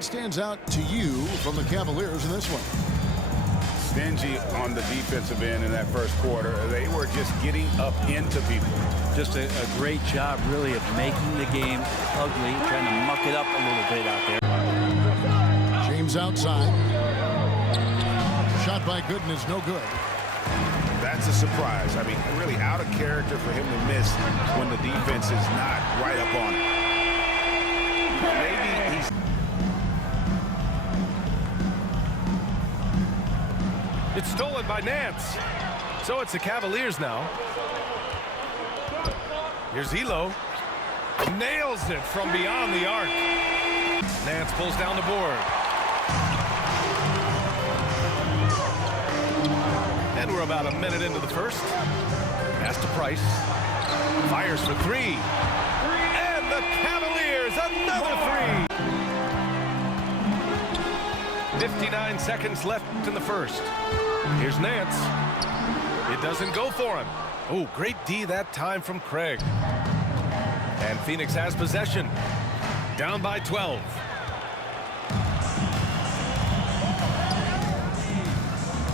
What stands out to you from the Cavaliers in this one? Stingy on the defensive end in that first quarter. They were just getting up into people. Just a great job, really, of making the game ugly, trying to muck it up a little bit out there. James outside. Shot by Gooden is no good. That's a surprise. I mean, really out of character for him to miss when the defense is not right up on him. Maybe he's... It's stolen by Nance. So it's the Cavaliers now. Here's Elo. Nails it from beyond the arc. Nance pulls down the board. And we're about a minute into the first. Pass to Price. Fires for three. And the Cavaliers, another three. 59 seconds left in the first. Here's Nance. It doesn't go for him. Oh, great D that time from Craig. And Phoenix has possession. Down by 12.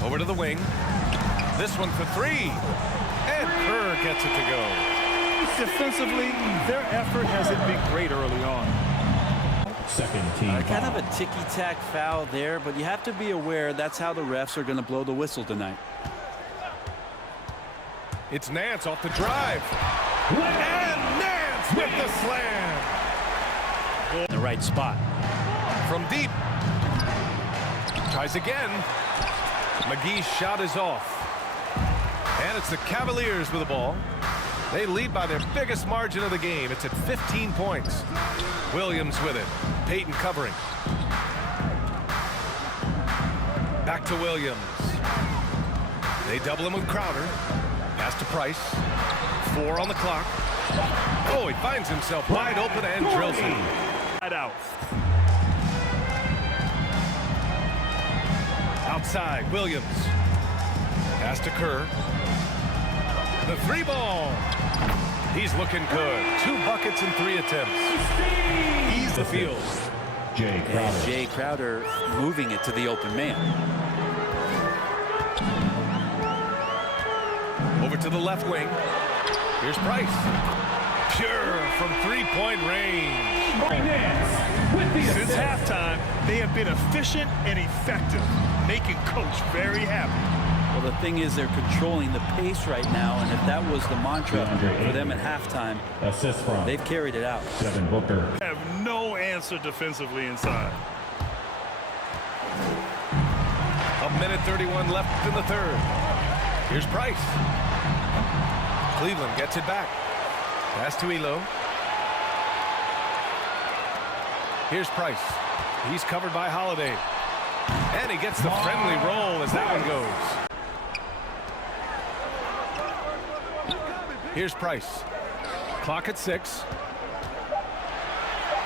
Over to the wing. This one for three. And Kerr gets it to go. Defensively, their effort hasn't been great early on. Second team kind of a ticky-tack foul there, but you have to be aware that's how the refs are going to blow the whistle tonight. It's Nance off the drive. And Nance with the slam. The right spot. From deep. Tries again. McGee's shot is off. And it's the Cavaliers with the ball. They lead by their biggest margin of the game. It's at 15 points. Williams with it. Payton covering. Back to Williams. They double him with Crowder. Pass to Price. 4 on the clock. Oh, he finds himself wide open and drills it. Out. Outside, Williams. Pass to Kerr. The three ball. He's looking good. 2 buckets in 3 attempts. He's the field. Jay Crowder. And Jay Crowder moving it to the open man. Over to the left wing. Here's Price. Pure from 3-point range. Since halftime, they have been efficient and effective, making Coach very happy. Well, the thing is they're controlling the pace right now, and if that was the mantra for them at halftime, Assist from they've carried it out. Devin Booker. Have no answer defensively inside. A minute 31 left in the third. Here's Price. Cleveland gets it back. Pass to Elo. Here's Price. He's covered by Holiday. And he gets the friendly roll as that one goes. Here's Price. Clock at 6.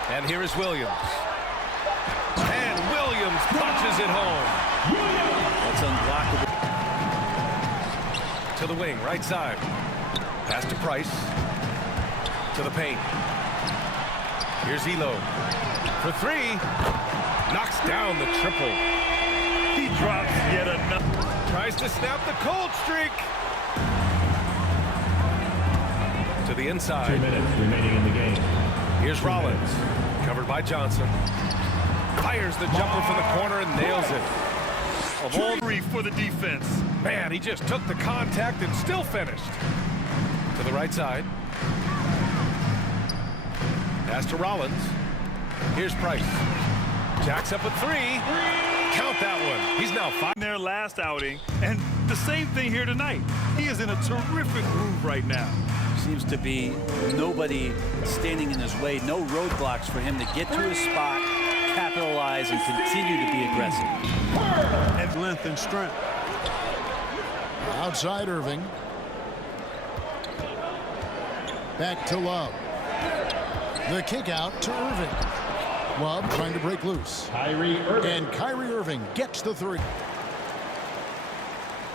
And here is Williams. And Williams punches it home. That's unblockable. To the wing, right side. Pass to Price. To the paint. Here's Elo. For 3. Knocks down the triple. He drops yet another. Tries to snap the cold streak. To the inside. 2 minutes remaining in the game. Here's Rollins. Covered by Johnson. Fires the jumper from the corner and nails it. Of all for the defense. Man, he just took the contact and still finished. To the right side. Pass to Rollins. Here's Price. Jacks up a 3. Count that one. He's now 5. Their last outing, and the same thing here tonight. He is in a terrific groove right now. Seems to be nobody standing in his way, no roadblocks for him to get to his spot, capitalize, and continue to be aggressive. And length and strength. Outside Irving. Back to Love. The kick out to Irving. Love trying to break loose. Kyrie Irving. And Kyrie Irving gets the 3.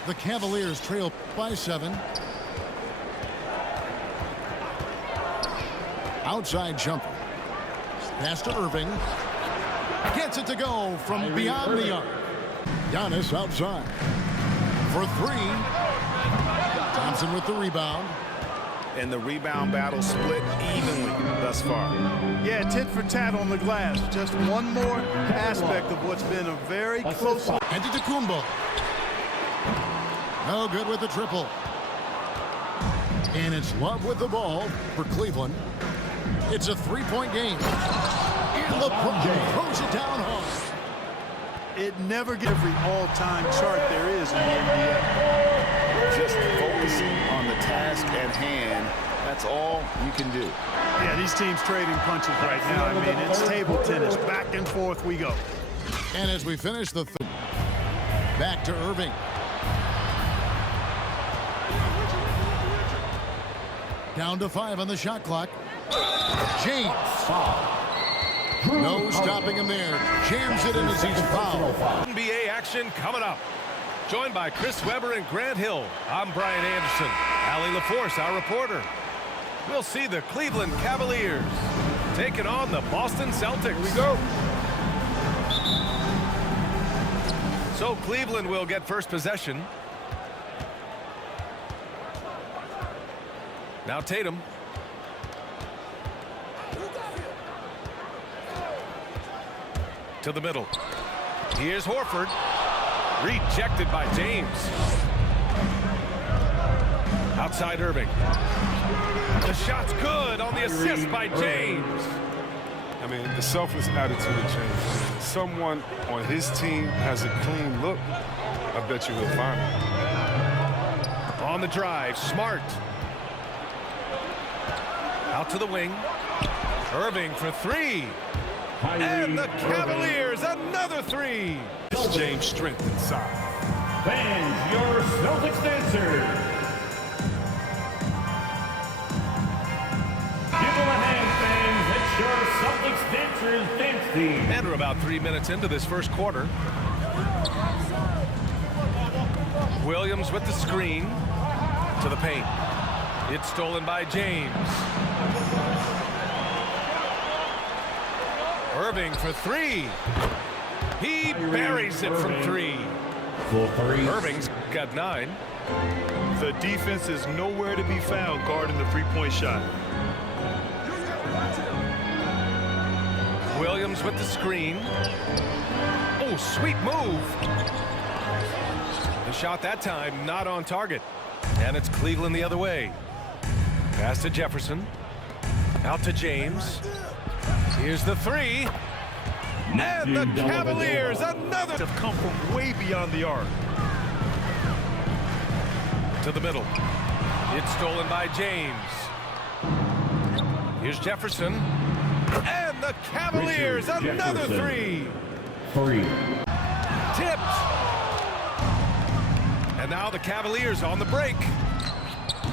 The Cavaliers trail by 7. Outside jumper. Pass to Irving. Gets it to go from beyond the arc. Giannis outside. For three. Thompson with the rebound. And the rebound battle split evenly thus far. Yeah, tit for tat on the glass. Just one more aspect of what's been a very close. Antetokounmpo. No good with the triple. And it's Love with the ball for Cleveland. It's a three-point game. And LeBron throws it down hard. It never gets every all-time chart there is in the NBA. Just focusing on the task at hand. That's all you can do. Yeah, these teams trading punches right now. I mean, it's table tennis. Back and forth we go. And as we finish the third, back to Irving. Down to 5 on the shot clock. James. No stopping him there. Jams it in as he's fouled. NBA action coming up. Joined by Chris Webber and Grant Hill, I'm Brian Anderson. Allie LaForce, our reporter. We'll see the Cleveland Cavaliers taking on the Boston Celtics. Here we go. So Cleveland will get first possession. Now Tatum. To the middle. Here's Horford. Rejected by James. Outside Irving. The shot's good on the assist by James. I mean, the selfless attitude of James. Someone on his team has a clean look. I bet you he'll find it. On the drive, Smart. Out to the wing. Irving for three. And the Cavaliers, another three. James' strength inside. Fans, your Celtics dancer. Give them a hand, fans. It's your Celtics dancers dance team. And we're about 3 minutes into this first quarter. Williams with the screen to the paint. It's stolen by James. Irving for three. He buries it from three. For three. Irving's got 9. The defense is nowhere to be found guarding the three-point shot. Williams with the screen. Oh, sweet move. The shot that time not on target. And it's Cleveland the other way. Pass to Jefferson. Out to James. Here's the three. And the Cavaliers, another. Have come from way beyond the arc. To the middle. It's stolen by James. Here's Jefferson. And the Cavaliers, another three. Tipped. And now the Cavaliers on the break.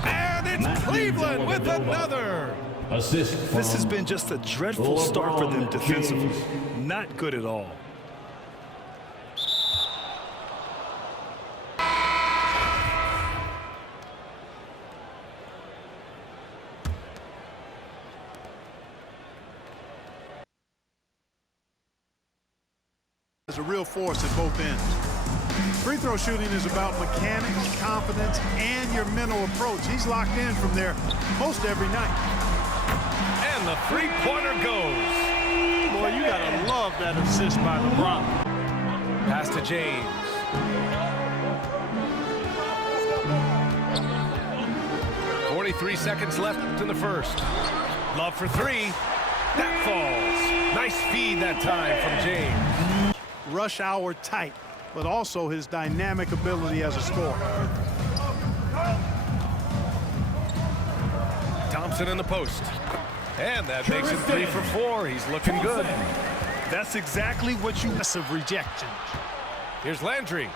And it's Cleveland with another. Assist. This has been just a dreadful start for them defensively. Not good at all. There's a real force at both ends. Free throw shooting is about mechanics, confidence, and your mental approach. He's locked in from there most every night. And the three-pointer goes. Boy, you gotta love that assist by LeBron. Pass to James. .43 seconds left in the first. Love for three. That falls. Nice feed that time from James. Rush hour tight, but also his dynamic ability as a scorer. Thompson in the post. And that makes it 3 for 4. He's looking good. That's exactly what you miss of rejection. Here's Landry.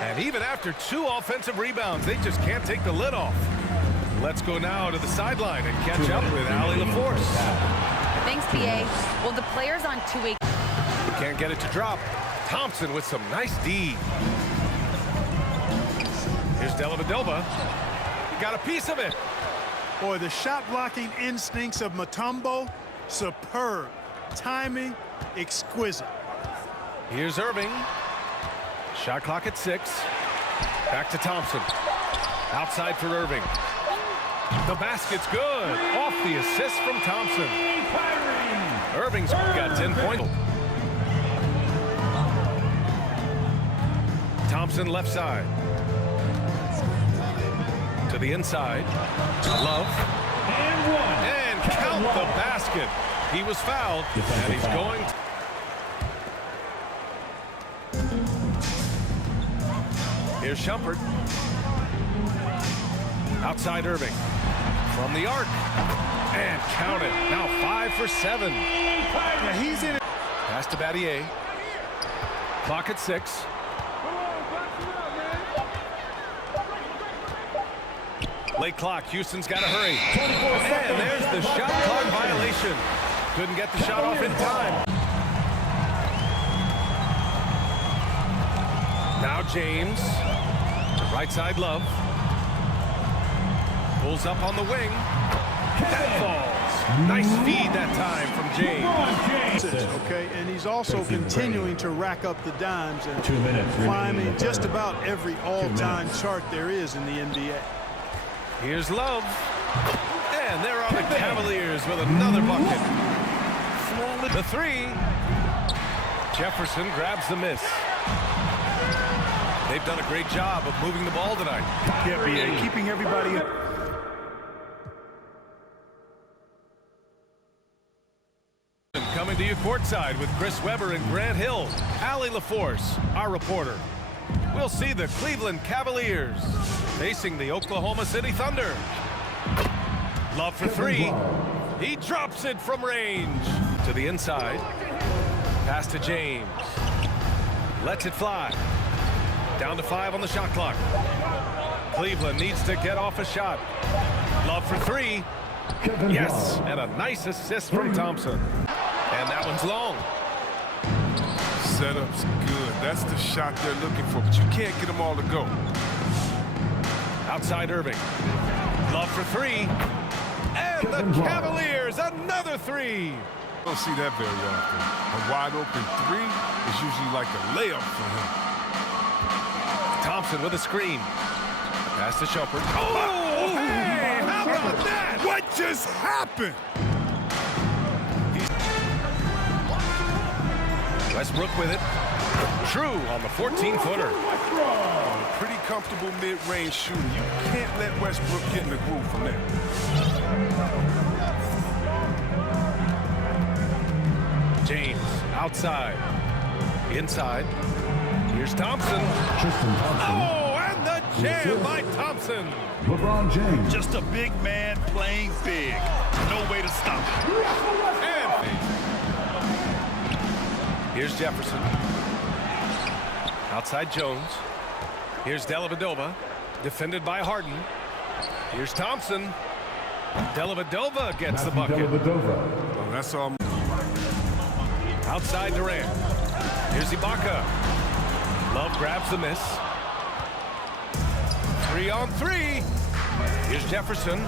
And even after 2 offensive rebounds, they just can't take the lid off. Let's go now to the sideline and catch up with Allie LaForce. Thanks, PA. Well, the players on two-way. Can't get it to drop. Thompson with some nice D. Here's Dellavedova. He got a piece of it. Boy, the shot blocking instincts of Mutombo, superb. Timing, exquisite. Here's Irving. Shot clock at 6. Back to Thompson. Outside for Irving. The basket's good. Off the assist from Thompson. Irving's got 10 points. Thompson left side. To the inside. Love. And count the basket. He was fouled. And he's going to... Here's Shumpert. Outside Irving. From the arc. And count it. Now 5 for 7. Yeah, he's in it. Pass to Battier. Clock at 6. Late clock. Houston's got to hurry. And there's the shot clock violation. Couldn't get the shot off in time. Now James. Right side Love. Pulls up on the wing. That falls. Nice feed that time from James. Okay, and he's also continuing to rack up the dimes and 2 minutes climbing just about every all-time chart there is in the NBA. Here's Love. And there are the Cavaliers with another bucket. The 3. Jefferson grabs the miss. They've done a great job of moving the ball tonight. Yeah, B.A. keeping everybody up. Coming to you courtside with Chris Webber and Grant Hill. Allie LaForce, our reporter. We'll see the Cleveland Cavaliers facing the Oklahoma City Thunder. Love for 3. He drops it from range. To the inside. Pass to James. Lets it fly. Down to 5 on the shot clock. Cleveland needs to get off a shot. Love for 3. Yes, and a nice assist from Thompson. And that one's long. Setup's good. That's the shot they're looking for, but you can't get them all to go. Outside Irving. Love for 3. And the Cavaliers, another 3. Don't see that very often. A wide open 3 is usually like a layup for him. Thompson with a screen. Pass to Shumpert. Oh, hey, how about that? What just happened? Westbrook with it. True on the 14-footer. Pretty comfortable mid-range shooter. You can't let Westbrook get in the groove from there. James outside. Inside. Here's Thompson. Tristan Thompson. Oh, and the jam by Thompson. LeBron James. Just a big man playing big. No way to stop him. And here's Jefferson. Outside Jones. Here's Dellavedova. Defended by Harden. Here's Thompson. Dellavedova gets the bucket. Dellavedova. Oh, that's all. Outside Durant. Here's Ibaka. Love grabs the miss. 3 on 3. Here's Jefferson.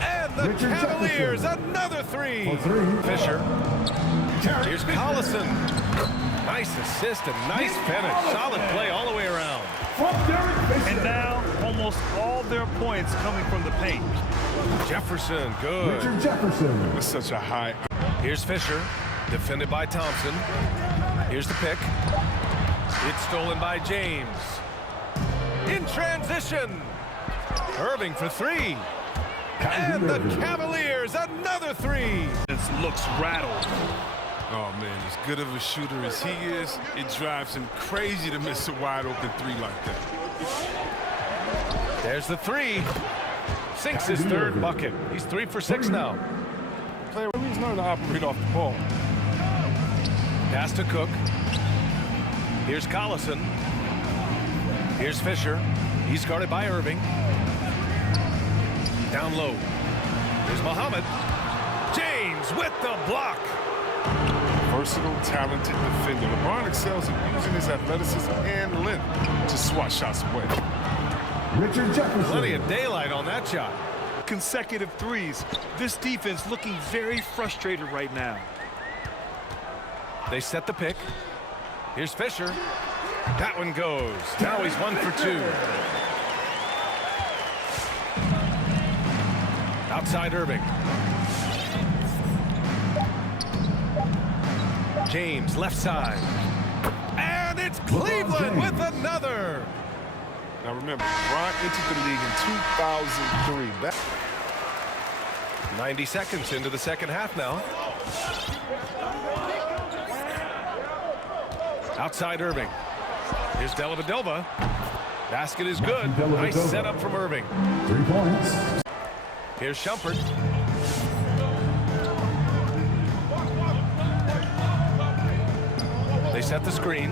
And the Richard Cavaliers, Jefferson. another 3. For 3. Fisher. Here's Collison. Nice assist and nice finish. Solid play all the way around. And now, almost all their points coming from the paint. Jefferson, good. Richard Jefferson. That's such a high. Here's Fisher. Defended by Thompson. Here's the pick. It's stolen by James. In transition. Irving for 3. And the Cavaliers, another 3. This looks rattled. Oh, man, as good of a shooter as he is, it drives him crazy to miss a wide-open 3 like that. There's the 3. Sinks his 3rd bucket. He's 3 for 6 now. Player, he's learning to operate off the ball. Pass to Cook. Here's Collison. Here's Fisher. He's guarded by Irving. Down low. Here's Muhammad. James with the block. Versatile, talented defender. LeBron excels at using his athleticism and length to swat shots away. Richard Jefferson. Plenty of daylight on that shot. Consecutive threes. This defense looking very frustrated right now. They set the pick. Here's Fisher. That one goes. Now he's 1 for 2. Outside Irving. James, left side. And it's Cleveland with another. Now remember, Bron entered the league in 2003. 90 seconds into the second half now. Outside Irving. Here's Dellavedova. Basket is good. Nice setup from Irving. 3 points. Here's Shumpert. They set the screen.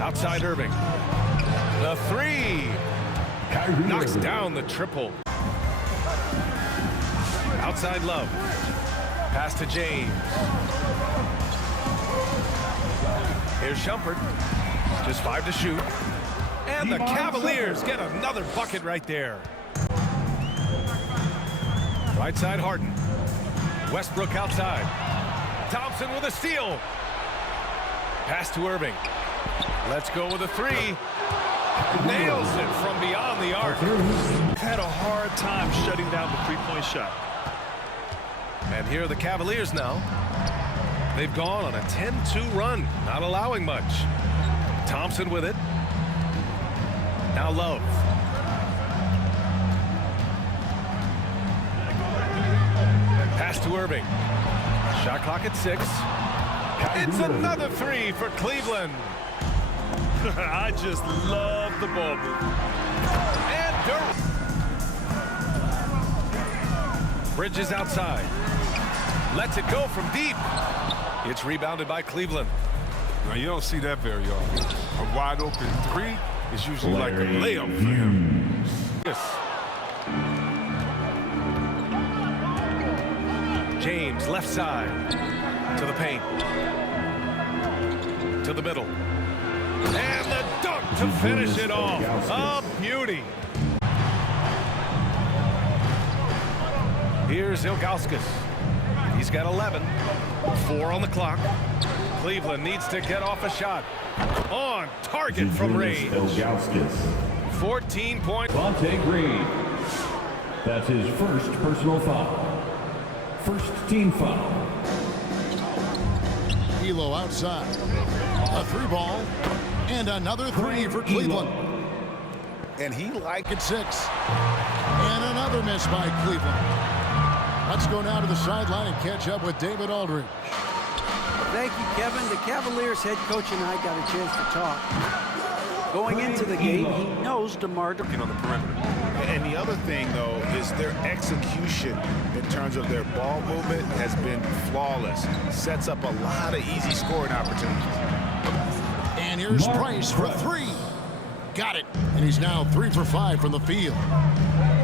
Outside Irving. The three. Knocks down the triple. Outside Love. Pass to James. Here's Shumpert. Just 5 to shoot. And the Cavaliers get another bucket right there. Right side Harden. Westbrook outside. Thompson with a steal. Pass to Irving. Let's go with a three. Nails it from beyond the arc. Had a hard time shutting down the three-point shot. And here are the Cavaliers now. They've gone on a 10-2 run, not allowing much. Thompson with it. Now Love. Pass to Irving. Shot clock at 6. It's another three for Cleveland. I just love the ball movement. And Durant. Bridges outside. Lets it go from deep. It's rebounded by Cleveland. Now you don't see that very often. A wide open three is usually like a layup for him. Yes. James left side to the paint. To the middle. And the dunk to finish it off. A beauty. Here's Ilgauskas. He's got 11. 4 on the clock. Cleveland needs to get off a shot. On target from range. 14 points. Vontae Green. That's his first personal foul. First team foul. Elo outside. A 3-ball. And another 3 for Cleveland. And he liked at 6. And another miss by Cleveland. Let's go now to the sideline and catch up with David Aldridge. Thank you, Kevin. The Cavaliers head coach and I got a chance to talk. Going into the game, he knows DeMar DeRozan On the perimeter. And the other thing, though, is their execution in terms of their ball movement has been flawless. Sets up a lot of easy scoring opportunities. And here's Price for 3. Got it. And he's now 3 for 5 from the field.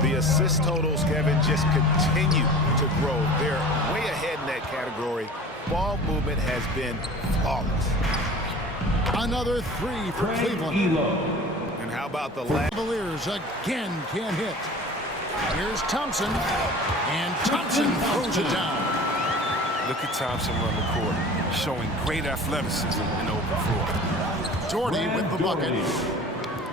The assist totals, Kevin, just continue to grow. They're way ahead in that category. Ball movement has been flawless. Another 3 for Cleveland. And how about the last? Cavaliers again can't hit. Here's Thompson. And Thompson throws it down. Look at Thompson run the court, showing great athleticism in the open floor. Doherty with the bucket.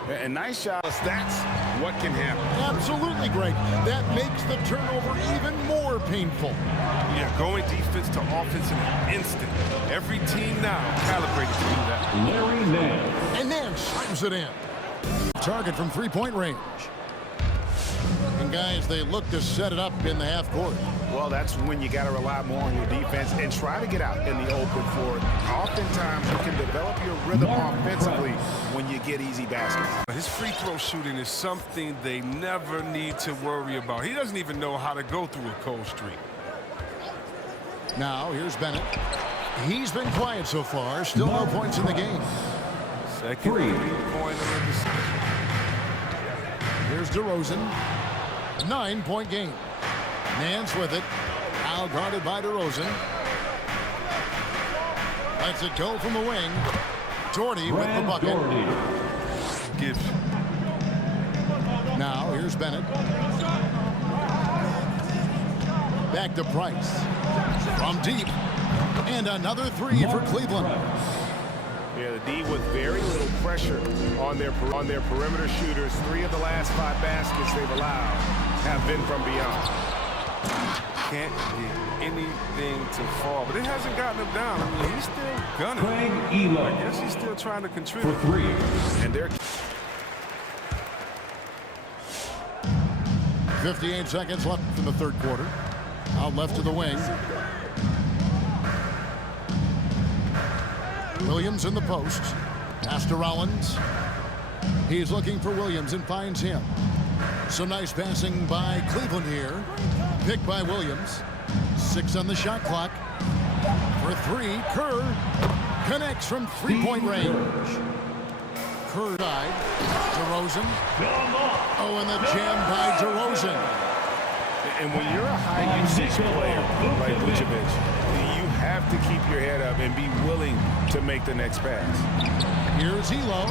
A nice shot. That's what can happen. Absolutely great. That makes the turnover even more painful. Yeah, going defense to offense in an instant. Every team now calibrated to do that. Larry Nance. And then slams it in. Target from 3-point range. And guys, they look to set it up in the half court. Well, that's when you got to rely more on your defense and try to get out in the open floor. Oftentimes, you can develop your rhythm offensively when you get easy baskets. His free throw shooting is something they never need to worry about. He doesn't even know how to go through a cold streak. Now, here's Bennett. He's been quiet so far. Still no points in the game. Second 3-pointer of the season. Here's DeRozan. 9-point game. Nance with it. Now guarded by DeRozan. Lets it go from the wing. Doherty with the bucket. Gives. Now here's Bennett. Back to Price. From deep. And another three for Cleveland. Yeah, the D with very little pressure on their perimeter shooters. 3 of the last 5 baskets they've allowed have been from beyond. Can't get anything to fall, but it hasn't gotten him down. I mean, he's still gunning. Craig Elo. I guess he's still trying to contribute. For 3. And they're 58 seconds left in the third quarter. Out left to the wing. Williams in the post. Pass to Rollins. He's looking for Williams and finds him. So nice passing by Cleveland here. Picked by Williams. 6 on the shot clock. For 3, Kerr connects from 3-point range. Kerr died. DeRozan. Oh, and the jam by DeRozan. And when you're a high-usage player like Vucevic, you have to keep your head up and be willing to make the next pass. Here's Elo.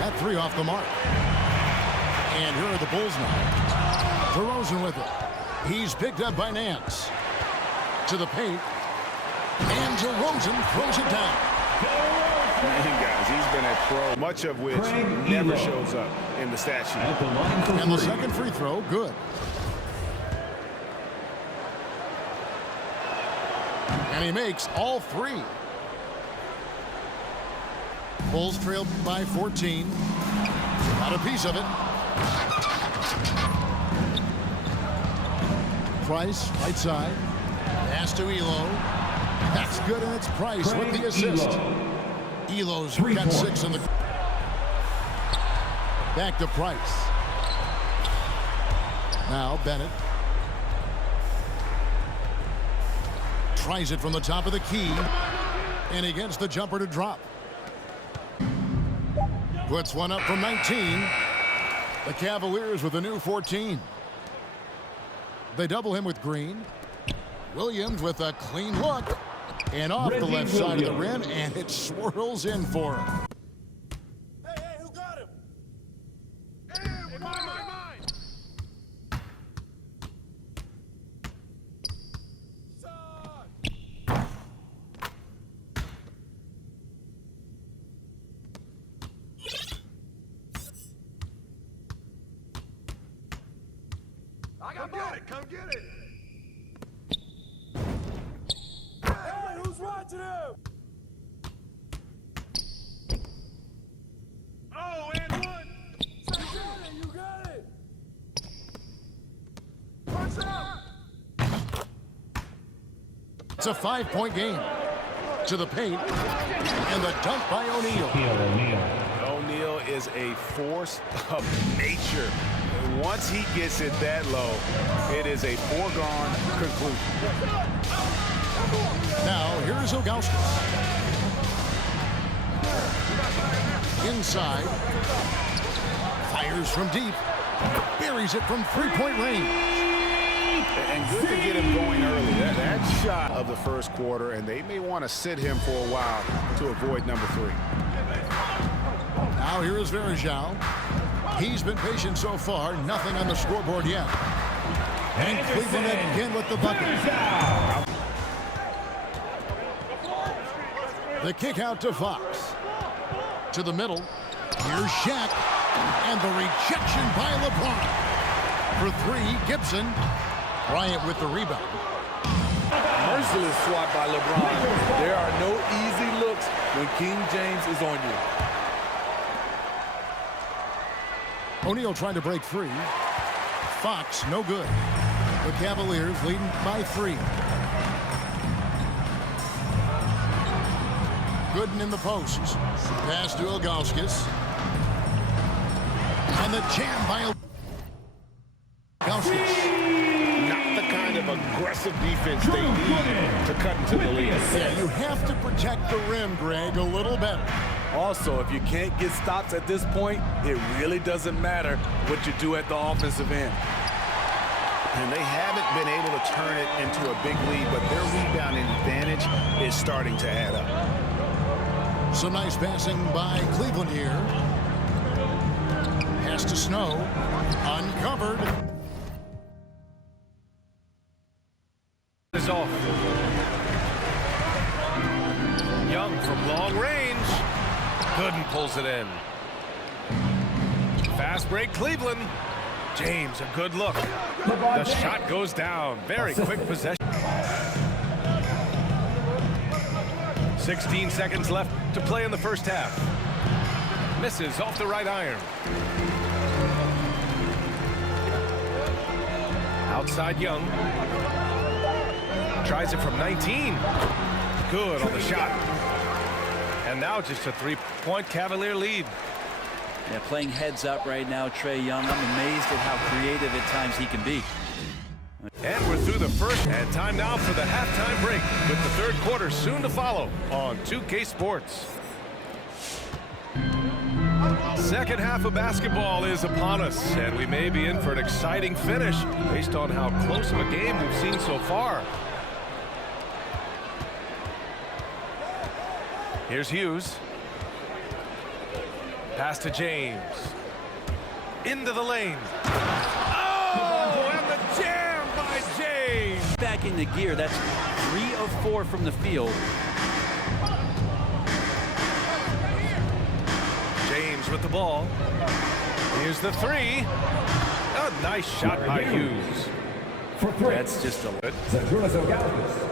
That 3 off the mark. And here are the Bulls now. DeRozan with it. He's picked up by Nance. To the paint. And DeRozan throws it down. Man, guys, he's been a pro, much of which never shows up in the stat sheet. And the second free throw, good. And he makes all 3. Bulls trailed by 14. Got a piece of it. Price, right side. Pass to Elo. That's good, and it's Price with the assist. Elo's got 6 in the... Back to Price. Now Bennett. Tries it from the top of the key. And he gets the jumper to drop. Puts one up from 19. The Cavaliers with a new 14. They double him with Green. Williams with a clean look. And off the left side of the rim, and it swirls in for him. Hey, who got him? Hey, mine. Come get it. Hey, who's watching him? Oh, and 1. You got it. Punch out. It's a 5-point game. To the paint. And the dunk by O'Neal. O'Neal is a force of nature. Once he gets it that low, it is a foregone conclusion. Now, here's Ilgauskas. Inside. Fires from deep. Buries it from 3-point range. And good to get him going early. That shot of the first quarter, and they may want to sit him for a while to avoid number 3. Now here is Varejao. He's been patient so far. Nothing on the scoreboard yet. And Cleveland again with the bucket. The kick out to Fox. To the middle. Here's Shaq. And the rejection by LeBron. For 3, Gibson. Bryant with the rebound. Merciless swat by LeBron. There are no easy looks when King James is on you. O'Neal trying to break free. Fox, no good. The Cavaliers leading by 3. Gooden in the post. Pass to Ilgauskas. And the jam by Ilgauskas. Not the kind of aggressive defense they need to cut into the lead. Yeah, you have to protect the rim, Greg, a little better. Also, if you can't get stops at this point, it really doesn't matter what you do at the offensive end. And they haven't been able to turn it into a big lead, but their rebounding advantage is starting to add up. Some nice passing by Cleveland here. Pass to Snow. Uncovered. Is off. pulls it in. Fast break, Cleveland. James, a good look. The shot goes down. Very quick possession. 16 seconds left to play in the first half. Misses off the right iron. Outside Young. Tries it from 19. Good on the shot. And now just a three-point Cavalier lead. Yeah, playing heads up right now, Trae Young. I'm amazed at how creative at times he can be. And we're through the first, and time now for the halftime break, with the third quarter soon to follow on 2K Sports. Second half of basketball is upon us, and we may be in for an exciting finish based on how close of a game we've seen so far. Here's Hughes. Pass to James. Into the lane. Oh, and the jam by James. Back into gear. That's 3 of 4 from the field. James with the ball. Here's the three. A nice shot by Hughes. For three. That's just a good. Zydrunas Ilgauskas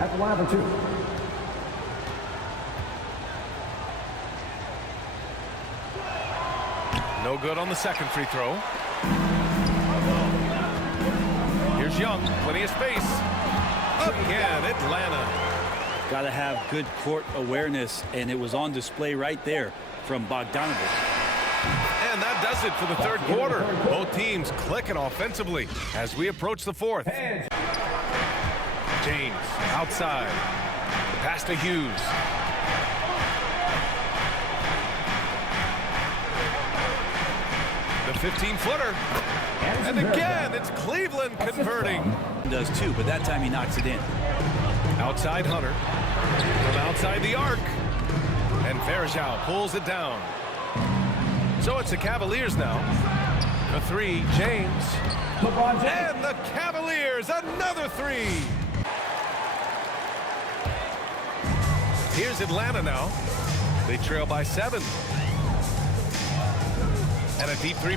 at the line for 2. No good on the second free throw. Here's Young, plenty of space. Again, Atlanta. Got to have good court awareness, and it was on display right there from Bogdanovic. And that does it for the third quarter. Both teams clicking offensively as we approach the fourth. James outside. Pass to Hughes. The 15-footer. And again, it's Cleveland converting. Does too, but that time he knocks it in. Outside Hunter. From outside the arc. And Varejao pulls it down. So it's the Cavaliers now. The three, James. And the Cavaliers, another three. Here's Atlanta now. They trail by 7. And a deep three.